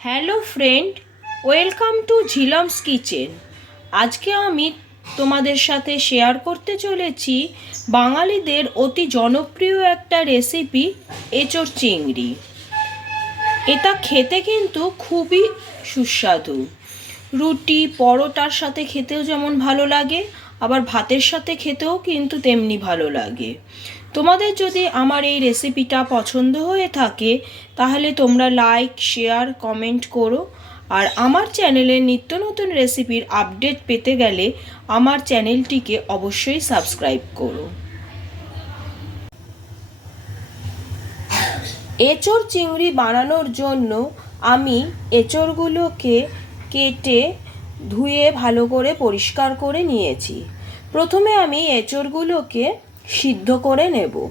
Hello friend, welcome to Jhilam's kitchen. আজকে আমি তোমাদের সাথে শেয়ার করতে চলেছি বাঙালিদের অতি জনপ্রিয় একটা রেসিপি, এঁচোড় চিংড়ি। এটা খেতে কিন্তু খুবই সুস্বাদু। রুটি, পরোটার সাথে খেতেও যেমন ভালো লাগে, আবার ভাতের সাথে খেতেও কিন্তু তেমনি ভালো লাগে। তোমাদের যদি আমার এই রেসিপিটা পছন্দ হয়ে থাকে, তাহলে তোমরা লাইক শেয়ার কমেন্ট করো। আর আমার চ্যানেলের নিত্য নতুন রেসিপির আপডেট পেতে গেলে আমার চ্যানেলটিকে অবশ্যই সাবস্ক্রাইব করো। এঁচড় চিংড়ি বানানোর জন্য আমি এঁচড়গুলোকে কেটে ধুয়ে ভালো করে পরিষ্কার করে নিয়েছি। প্রথমে আমি এঁচড়গুলোকে সিদ্ধ করে নেব।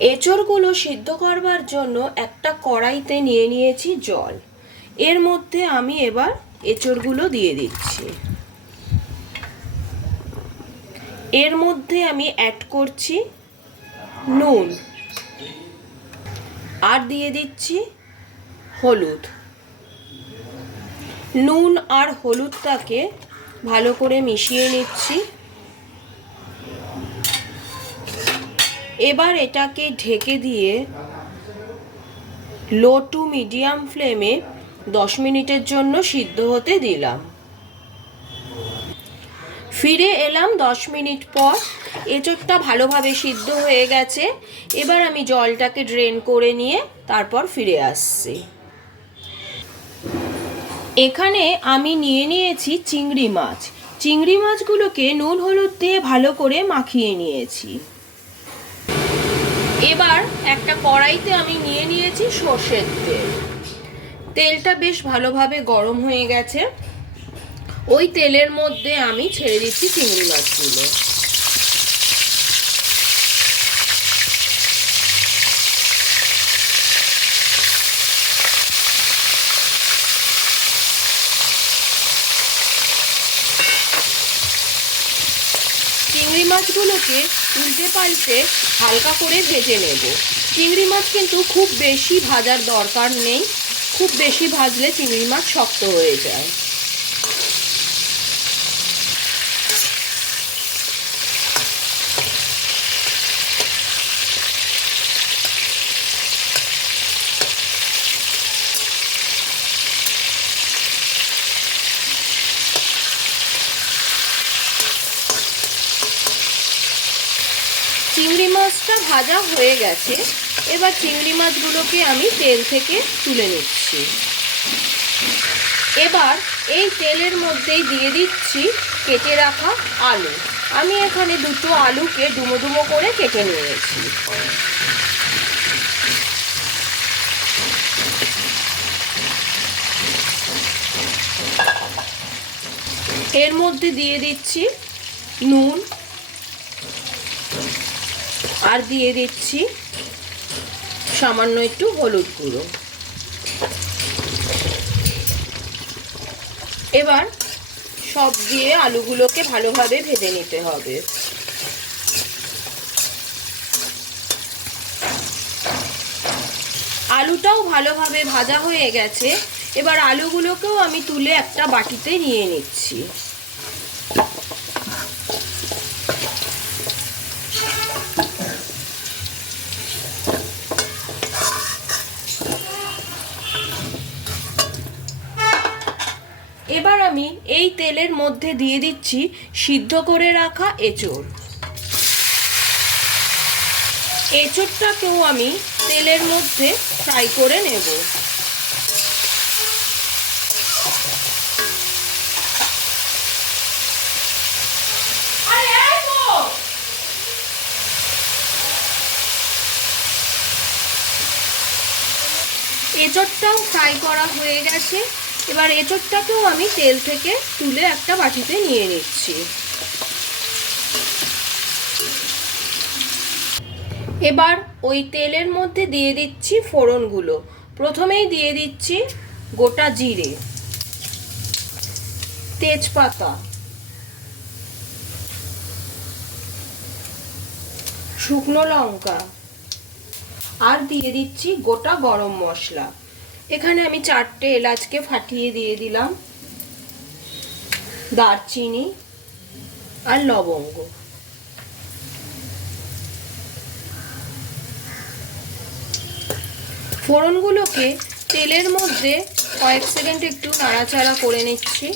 এঁচড়গুলো সিদ্ধ করবার জন্য একটা কড়াইতে নিয়ে নিয়েছি জল। এর মধ্যে আমি এবার এঁচড়গুলো দিয়ে দিচ্ছি। এর মধ্যে আমি অ্যাড করছি নুন। আর দিয়ে দিচ্ছি হলুদ। নুন আর হলুদটাকে ভালো করে মিশিয়ে নিচ্ছি। এবার এটাকে ঢেকে দিয়ে লো টু মিডিয়াম ফ্লেমে দশ মিনিটের জন্য সিদ্ধ হতে দিলাম। ফিরে এলাম দশ মিনিট পর। এঁচোড়টা ভালোভাবে সিদ্ধ হয়ে গেছে। এবার আমি জলটাকে ড্রেন করে নিয়ে তারপর ফিরে আসছি। এখানে আমি নিয়ে নিয়েছি চিংড়ি মাছ। চিংড়ি মাছগুলোকে নুন হলুদ দিয়ে ভালো করে মাখিয়ে নিয়েছি। এবার একটা কড়াইতে আমি নিয়ে নিয়েছি সর্ষের তেল। তেলটা বেশ ভালোভাবে গরম হয়ে গেছে। ওই তেলের মধ্যে আমি ছেড়ে দিচ্ছি চিংড়ি মাছগুলো। চিংড়ি মাছগুলোকে উল্টে পাল্টে হালকা করে ভেজে নেব। চিংড়ি মাছ কিন্তু খুব বেশি ভাজার দরকার নেই। খুব বেশি ভাজলে চিংড়ি মাছ শক্ত হয়ে যায় চিংড়ি মাছটা ভাজা হয়ে গেছে। এবার চিংড়ি মাছগুলোকে আমি তেল থেকে তুলে নিচ্ছি। এবার এই তেলের মধ্যেই দিয়ে দিচ্ছি কেটে রাখা আলু। আমি এখানে দুটো আলুকে ডুমো ডুমো করে কেটে নিয়েছি। এর মধ্যে দিয়ে দিচ্ছি নুন আর দিয়ে দিচ্ছি সামান্য একটু হলুদ গুঁড়ো। এবার সব দিয়ে আলুগুলোকে ভালোভাবে ভেজে নিতে হবে। আলুটাও ভালোভাবে ভাজা হয়ে গেছে। এবার আলুগুলোকেও আমি তুলে একটা বাটিতে নিয়ে নিচ্ছি এবার আমি এই তেলের মধ্যে দিয়ে দিচ্ছি সিদ্ধ করে রাখা এঁচড়। এঁচড়টাকেও আমি তেলের মধ্যে ফ্রাই করে নেব। এঁচড়টাও ফ্রাই করা হয়ে গেছে। এবার এঁচড়টাকেও আমি তেল থেকে তুলে একটা বাটিতে নিয়ে নিচ্ছি। এবার ওই তেলের মধ্যে দিয়ে দিচ্ছি ফোড়নগুলো। প্রথমেই দিয়ে দিচ্ছি গোটা জিরে, তেজপাতা, শুকনো লঙ্কা, আর দিয়ে দিচ্ছি গোটা গরম মশলা। এখানে আমি চারটে এলাচকে ফাটিয়ে দিয়ে দিলাম। দারচিনি আর লবঙ্গ। ফোড়নগুলোকে তেলের মধ্যে কয়েক সেকেন্ড একটু নাড়াচাড়া করে নিচ্ছি।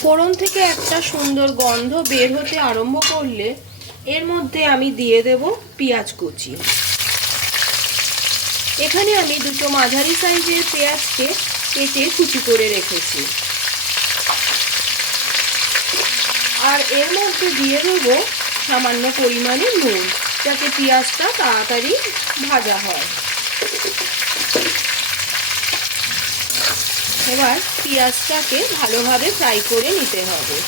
ফোড়ন থেকে একটা সুন্দর গন্ধ বের হতে আরম্ভ করলে এর মধ্যে আমি দিয়ে দেব পেঁয়াজ কুচি। এখানে আমি দুটো মাঝারি সাইজের পেঁয়াজকে কেটে কুচি করে রেখেছি। আর এর মধ্যে দিয়ে দেবো সামান্য পরিমাণে নুন, যাতে পেঁয়াজটা তাড়াতাড়ি ভাজা হয়। এবার পেঁয়াজটাকে ভালোভাবে ফ্রাই করে নিতে হবে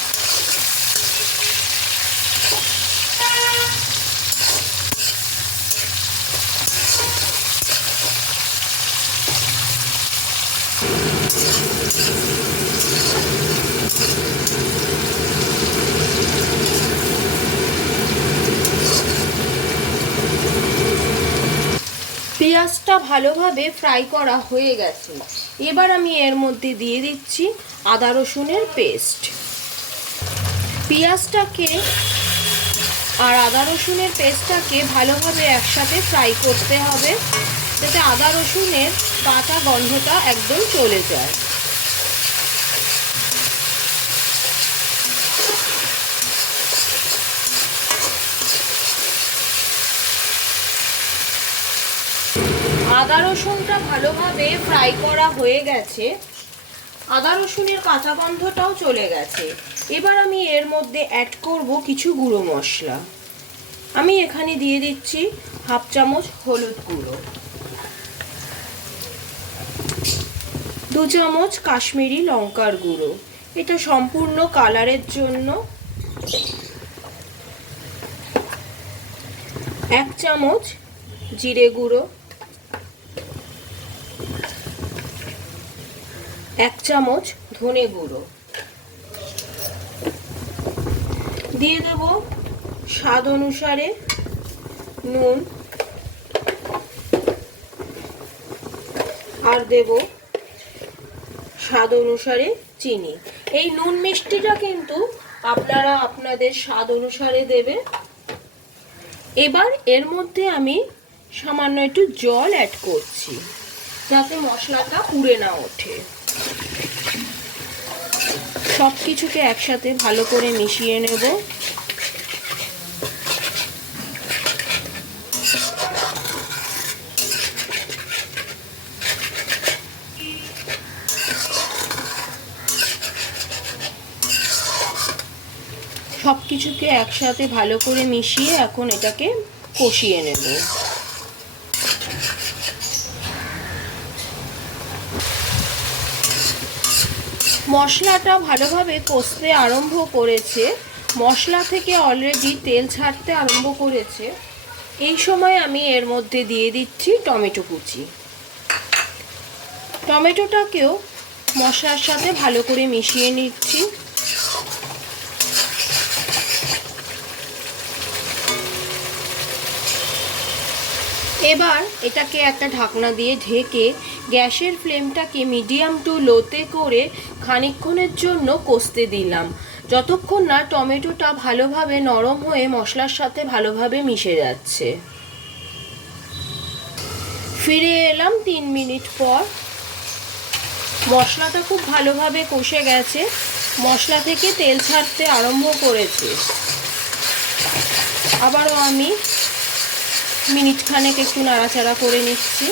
পেঁয়াজটা ভালোভাবে ফ্রাই করা হয়ে গেছে। এবার আমি এর মধ্যে দিয়ে দিচ্ছি আদা রসুনের পেস্ট পেঁয়াজটাকে আর আদা রসুনের পেস্টটাকে ভালোভাবে একসাথে ফ্রাই করতে হবে, যাতে আদা রসুনের পাতা গন্ধটা একদম চলে যায়। আদা রসুনটা ভালোভাবে ফ্রাই করা হয়ে গেছে। আদা রসুনের কাঁচা গন্ধটাও চলে গেছে। এবার আমি এর মধ্যে অ্যাড করব কিছু গুঁড়ো মশলা। আমি এখানে দিয়ে দিচ্ছি হাফ চামচ হলুদ গুঁড়ো। দু চামচ কাশ্মীরি লঙ্কার গুঁড়ো। এটা সম্পূর্ণ কালারের জন্য। এক চামচ জিরে গুঁড়ো। এক চামচ ধনে গুঁড়ো। দিয়ে দেব স্বাদ অনুসারে নুন। আর দেব স্বাদ অনুসারে চিনি। এই নুন মিষ্টিটা কিন্তু আপনারা আপনাদের স্বাদ অনুসারে দেবে। এবার এর মধ্যে আমি সামান্য একটু জল অ্যাড করছি, যাতে মশলাটা পুড়ে না ওঠে। সব কিছুকে একসাথে ভালো করে মিশিয়ে নেব। সব কিছুকে একসাথে ভালো করে মিশিয়ে এখন এটাকে কষিয়ে নেব। মশলাটা ভালোভাবে কষতে আরম্ভ করেছে। মশলা থেকে অলরেডি তেল ছাড়তে আরম্ভ করেছে। এই সময় আমি এর মধ্যে দিয়ে দিচ্ছি টমেটো কুচি। টমেটোটাকেও মশলার সাথে ভালো করে মিশিয়ে নিচ্ছি। এবার এটাকে একটা ঢাকনা দিয়ে ঢেকে গ্যাসের ফ্লেমটাকে মিডিয়াম টু লোতে করে খানিকক্ষণের জন্য কষতে দিলাম। যতক্ষণ না টমেটোটা ভালোভাবে নরম হয়ে মশলার সাথে ভালোভাবে মিশে যাচ্ছে। ফিরে এলাম তিন মিনিট পর। মশলাটা খুব ভালোভাবে কষে গেছে। মশলা থেকে তেল ছাড়তে আরম্ভ করেছে। আবারও আমি মিনিট খানেক একটু নাড়াচাড়া করে নিচ্ছি।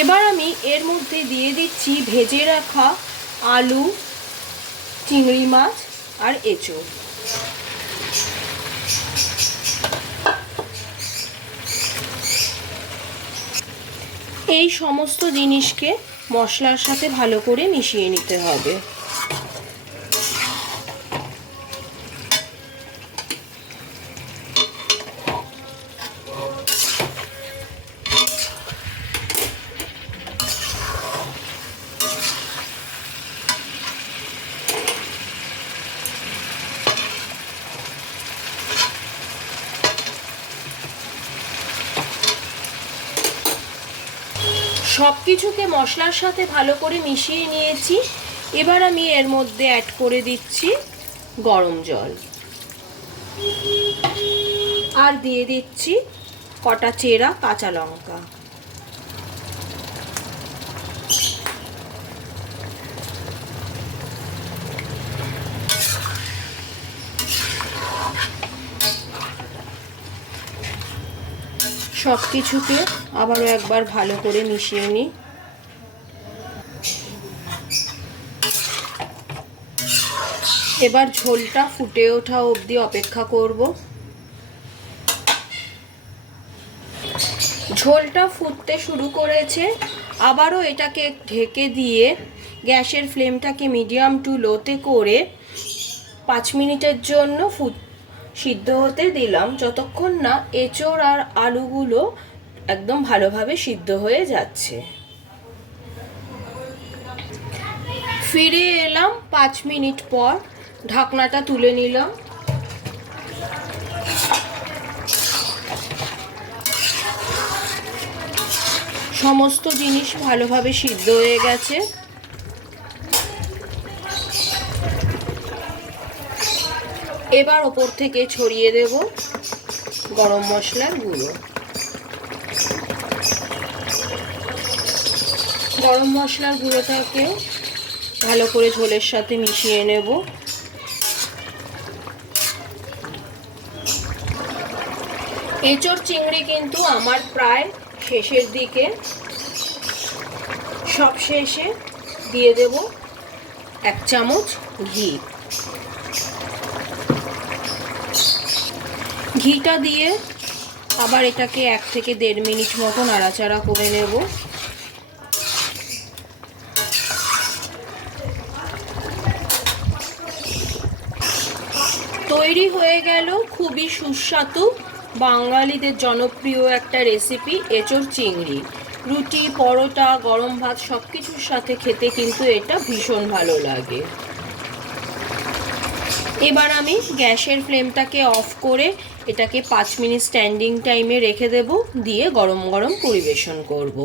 এবার আমি এর মধ্যে দিয়ে দিচ্ছি ভেজে রাখা আলু, চিংড়ি মাছ আর এঁচো। এই সমস্ত জিনিসকে মশলার সাথে ভালো করে মিশিয়ে নিতে হবে। সব কিছুকে মশলার সাথে ভালো করে মিশিয়ে নিয়েছি। এবার আমি এর মধ্যে অ্যাড করে দিচ্ছি গরম জল। আর দিয়ে দিচ্ছি কটা চেরা কাঁচা লঙ্কা। সব কিছুকে আবারও একবার ভালো করে মিশিয়ে নিই। এবার ঝোলটা ফুটে ওঠা অবধি অপেক্ষা করব। ঝোলটা ফুটতে শুরু করেছে, আবারও এটাকে ঢেকে দিয়ে গ্যাসের ফ্লেমটাকে মিডিয়াম টু লোতে করে পাঁচ মিনিটের জন্য ফুট সিদ্ধ হতে দিলাম যতক্ষণ না এঁচোড় আর আলুগুলো একদম ভালোভাবে সিদ্ধ হয়ে যাচ্ছে। ফিরে এলাম পাঁচ মিনিট পর, ঢাকনাটা তুলে নিলাম। সমস্ত জিনিস ভালোভাবে সিদ্ধ হয়ে গেছে। এবার ওপর থেকে ছড়িয়ে দেব গরম মশলার গুঁড়ো। গরম মশলার গুঁড়োটাকে ভালো করে ঝোলের সাথে মিশিয়ে নেব। এঁচড় চিংড়ি কিন্তু আমার প্রায় শেষের দিকে। সব শেষে দিয়ে দেব এক চামচ ঘি। ঘিটা দিয়ে আবার এটাকে এক থেকে দেড় মিনিট মতো নাড়াচাড়া করে নেব। তৈরি হয়ে গেল খুবই সুস্বাদু বাঙালিদের জনপ্রিয় একটা রেসিপি এঁচোড় চিংড়ি। রুটি, পরোটা, গরম ভাত সব কিছুর সাথে খেতে কিন্তু এটা ভীষণ ভালো লাগে। এবার আমি গ্যাসের ফ্লেমটাকে অফ করে এটাকে পাঁচ মিনিট স্ট্যান্ডিং টাইমে রেখে দেব, দিয়ে গরম গরম পরিবেশন করব।